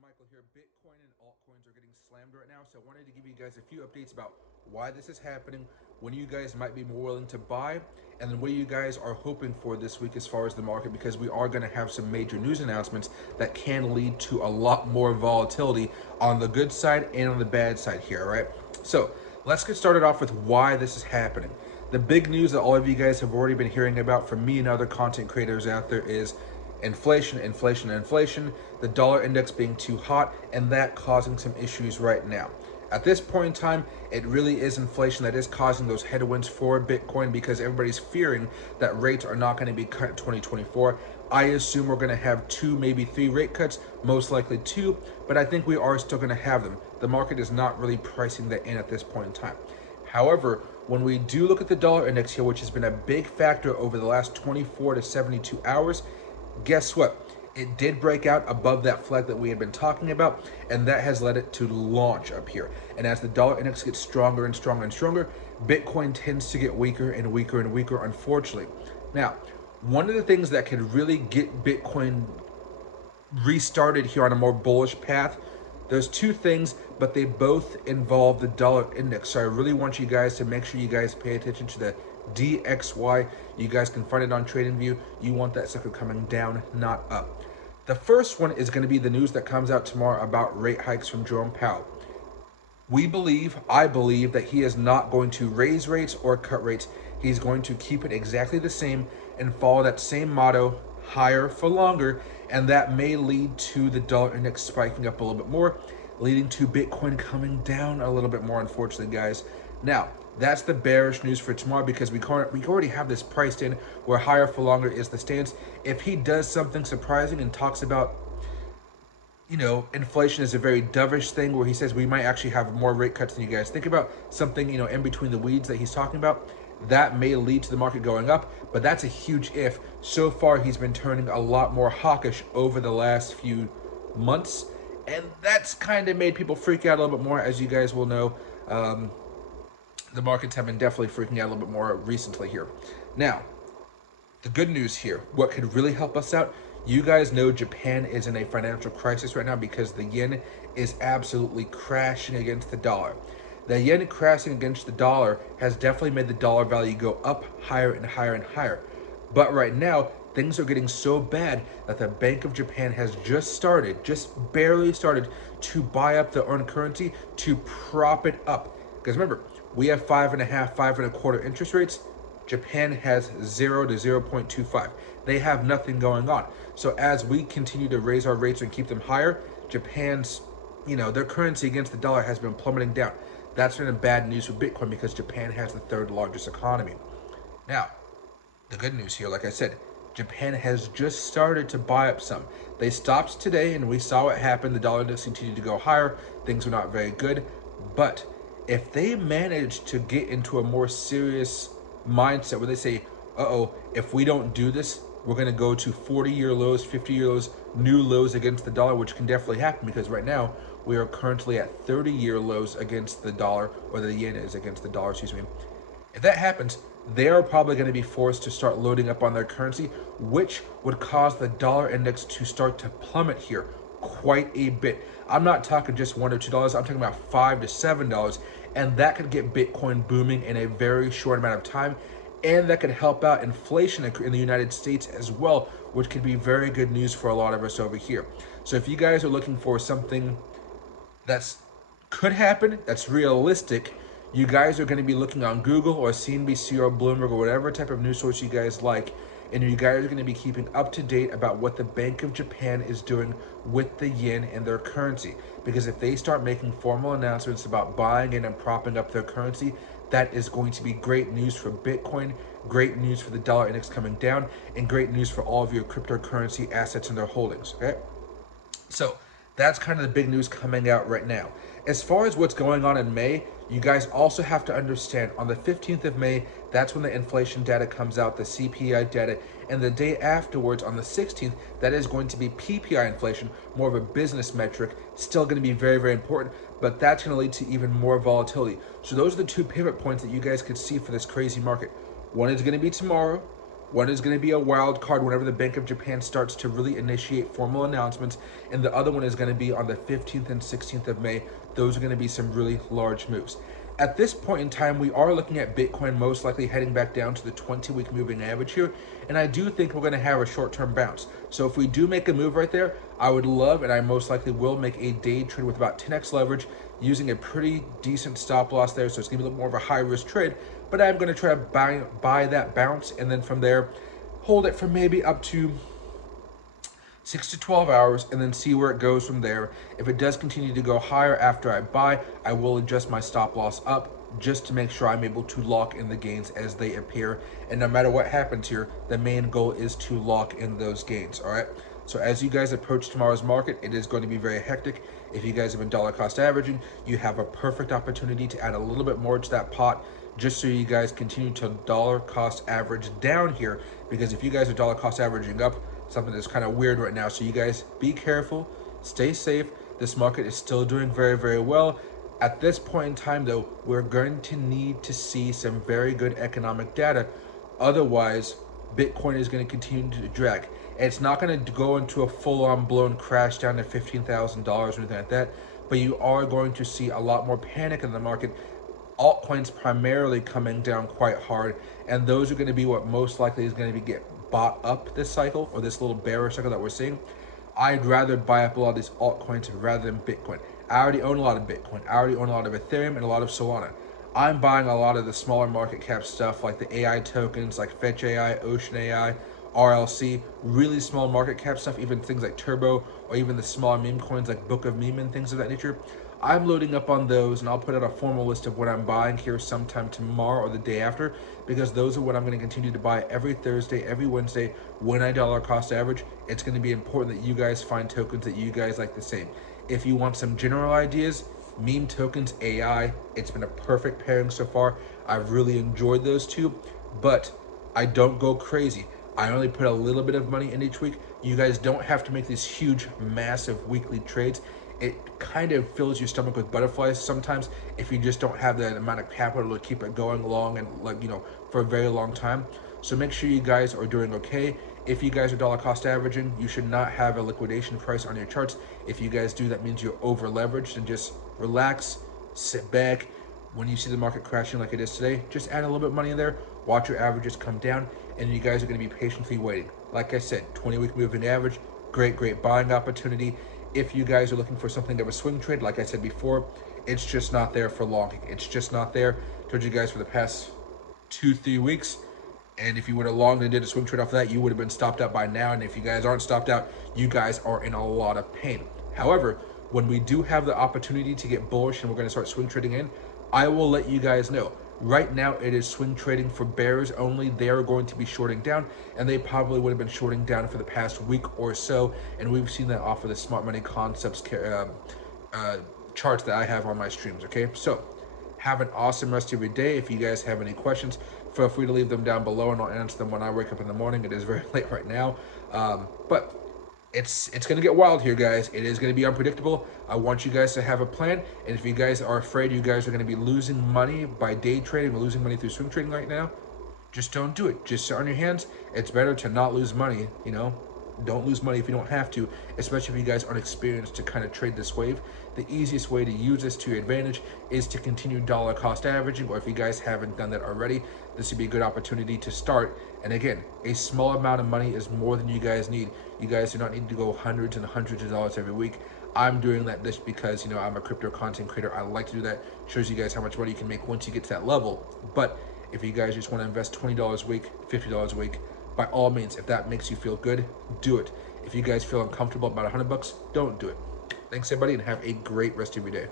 Michael here. Bitcoin and altcoins are getting slammed right now, so I wanted to give you guys a few updates about why this is happening, when you guys might be more willing to buy, and then what you guys are hoping for this week as far as the market, because we are going to have some major news announcements that can lead to a lot more volatility on the good side and on the bad side here, all right? So let's get started off with why this is happening. The big news that all of you guys have already been hearing about from me and other content creators out there is inflation, the dollar index being too hot, and that causing some issues right now. At this point in time, it really is inflation that is causing those headwinds for Bitcoin because everybody's fearing that rates are not going to be cut in 2024. I assume we're going to have two, maybe three rate cuts, most likely two, but I think we are still going to have them. The market is not really pricing that in at this point in time. However, when we do look at the dollar index here, which has been a big factor over the last 24 to 72 hours, guess what? It did break out above that flag that we had been talking about, and that has led it to launch up here. And as the dollar index gets stronger and stronger and stronger, Bitcoin tends to get weaker and weaker and weaker, unfortunately. Now, one of the things that could really get Bitcoin restarted here on a more bullish path, there's two things, but they both involve the dollar index. So I really want you guys to make sure you guys pay attention to the DXY. You guys can find it on TradingView. You want that sucker coming down, not up. The first one is going to be the news that comes out tomorrow about rate hikes from Jerome Powell. I believe that he is not going to raise rates or cut rates. He's going to keep it exactly the same and follow that same motto, higher for longer, and that may lead to the dollar index spiking up a little bit more, leading to Bitcoin coming down a little bit more, unfortunately, guys. Now, that's the bearish news for tomorrow because we already have this priced in where higher for longer is the stance. If he does something surprising and talks about, inflation is a very dovish thing where he says we might actually have more rate cuts than you guys think about, something, in between the weeds that he's talking about, that may lead to the market going up, but that's a huge if. So far, he's been turning a lot more hawkish over the last few months, and that's kind of made people freak out a little bit more, as you guys will know. The markets have been definitely freaking out a little bit more recently here. Now, the good news here, what could really help us out, you guys know Japan is in a financial crisis right now because the yen is absolutely crashing against the dollar. The yen crashing against the dollar has definitely made the dollar value go up higher and higher and higher. But right now, things are getting so bad that the Bank of Japan has just barely started to buy up the earned currency to prop it up. Because remember, we have 5.5, 5.25 interest rates. Japan has 0 to 0.25. They have nothing going on. So as we continue to raise our rates and keep them higher, Japan's, their currency against the dollar has been plummeting down. That's been bad news for Bitcoin because Japan has the third largest economy. Now, the good news here, like I said, Japan has just started to buy up some. They stopped today and we saw what happened. The dollar index continued to go higher. Things were not very good. But if they manage to get into a more serious mindset where they say, if we don't do this, we're going to go to 40-year lows, 50-year lows, new lows against the dollar, which can definitely happen because right now we are currently at 30-year lows against the dollar, or the yen is against the dollar, excuse me. If that happens, they are probably going to be forced to start loading up on their currency, which would cause the dollar index to start to plummet here quite a bit. I'm not talking just $1 or $2, I'm talking about $5 to $7, and that could get Bitcoin booming in a very short amount of time, and that could help out inflation in the United States as well, which could be very good news for a lot of us over here. So if you guys are looking for something that's could happen, that's realistic, you guys are going to be looking on Google or CNBC or Bloomberg or whatever type of news source you guys like, and you guys are going to be keeping up to date about what the Bank of Japan is doing with the yen and their currency. Because if they start making formal announcements about buying in and propping up their currency, that is going to be great news for Bitcoin, great news for the dollar index coming down, and great news for all of your cryptocurrency assets and their holdings, okay? So that's kind of the big news coming out right now. As far as what's going on in May, you guys also have to understand on the 15th of May, that's when the inflation data comes out, the CPI data, and the day afterwards on the 16th, that is going to be PPI inflation, more of a business metric, still going to be very, very important, but that's going to lead to even more volatility. So those are the two pivot points that you guys could see for this crazy market. One is going to be tomorrow, One is going to be a wild card whenever the Bank of Japan starts to really initiate formal announcements, and the other one is going to be on the 15th and 16th of May. Those are going to be some really large moves. At this point in time, we are looking at Bitcoin most likely heading back down to the 20-week moving average here, and I do think we're going to have a short-term bounce. So if we do make a move right there, I would love, and I most likely will, make a day trade with about 10x leverage using a pretty decent stop loss there, so it's going to be a little more of a high-risk trade, but I'm going to try to buy that bounce, and then from there, hold it for maybe up to 6 to 12 hours, and then see where it goes from there. If it does continue to go higher after I buy, I will adjust my stop loss up just to make sure I'm able to lock in the gains as they appear. And no matter what happens here, the main goal is to lock in those gains, all right? So as you guys approach tomorrow's market, it is going to be very hectic. If you guys have been dollar cost averaging, you have a perfect opportunity to add a little bit more to that pot, just so you guys continue to dollar cost average down here. Because if you guys are dollar cost averaging up, something that's kind of weird right now. So you guys be careful, stay safe. This market is still doing very, very well. At this point in time though, we're going to need to see some very good economic data. Otherwise, Bitcoin is going to continue to drag. It's not going to go into a full-on blown crash down to $15,000 or anything like that, but you are going to see a lot more panic in the market. Altcoins primarily coming down quite hard, and those are going to be what most likely is going to get bought up this cycle, or this little bearish cycle that we're seeing. I'd rather buy up a lot of these altcoins rather than Bitcoin. I already own a lot of Bitcoin. I already own a lot of Ethereum and a lot of Solana. I'm buying a lot of the smaller market cap stuff like the AI tokens like Fetch AI, Ocean AI, RLC, really small market cap stuff, even things like Turbo, or even the smaller meme coins like Book of Meme and things of that nature. I'm loading up on those, and I'll put out a formal list of what I'm buying here sometime tomorrow or the day after, because those are what I'm going to continue to buy every Thursday, every Wednesday when I dollar cost average. It's going to be important that you guys find tokens that you guys like the same. If you want some general ideas, meme tokens, AI, it's been a perfect pairing so far. I've really enjoyed those two, but I don't go crazy. I only put a little bit of money in each week. You guys don't have to make these huge, massive weekly trades. It kind of fills your stomach with butterflies sometimes if you just don't have that amount of capital to keep it going long and, like, for a very long time. So make sure you guys are doing okay. If you guys are dollar cost averaging, you should not have a liquidation price on your charts. If you guys do, that means you're over leveraged, and just relax, sit back. When you see the market crashing like it is today, just add a little bit of money in there, watch your averages come down, and you guys are going to be patiently waiting. Like I said, 20-week moving average, great buying opportunity. If you guys are looking for something of a swing trade, like I said before, it's just not there for long. It's just not there. I told you guys for the past 2-3 weeks, and if you would have longed and did a swing trade off of that, you would have been stopped out by now. And if you guys aren't stopped out, you guys are in a lot of pain. However, when we do have the opportunity to get bullish and we're going to start swing trading in, I will let you guys know. Right now, it is swing trading for bears only. They are going to be shorting down, and they probably would have been shorting down for the past week or so, and we've seen that off of the Smart Money Concepts charts that I have on my streams, okay? So, have an awesome rest of your day. If you guys have any questions, feel free to leave them down below, and I'll answer them when I wake up in the morning. It is very late right now, but it's going to get wild here, guys. It is going to be unpredictable. I want you guys to have a plan, and if you guys are afraid you guys are going to be losing money by day trading or losing money through swing trading right now, just don't do it. Just sit on your hands. It's better to not lose money, Don't lose money if you don't have to, especially if you guys aren't experienced to kind of trade this wave. The easiest way to use this to your advantage is to continue dollar cost averaging, or if you guys haven't done that already, this would be a good opportunity to start. And again, a small amount of money is more than you guys need. You guys do not need to go hundreds and hundreds of dollars every week. I'm doing that just because, I'm a crypto content creator. I like to do that. Shows you guys how much money you can make once you get to that level. But if you guys just want to invest $20 a week, $50 a week, by all means, if that makes you feel good, do it. If you guys feel uncomfortable about $100, don't do it. Thanks everybody, and have a great rest of your day.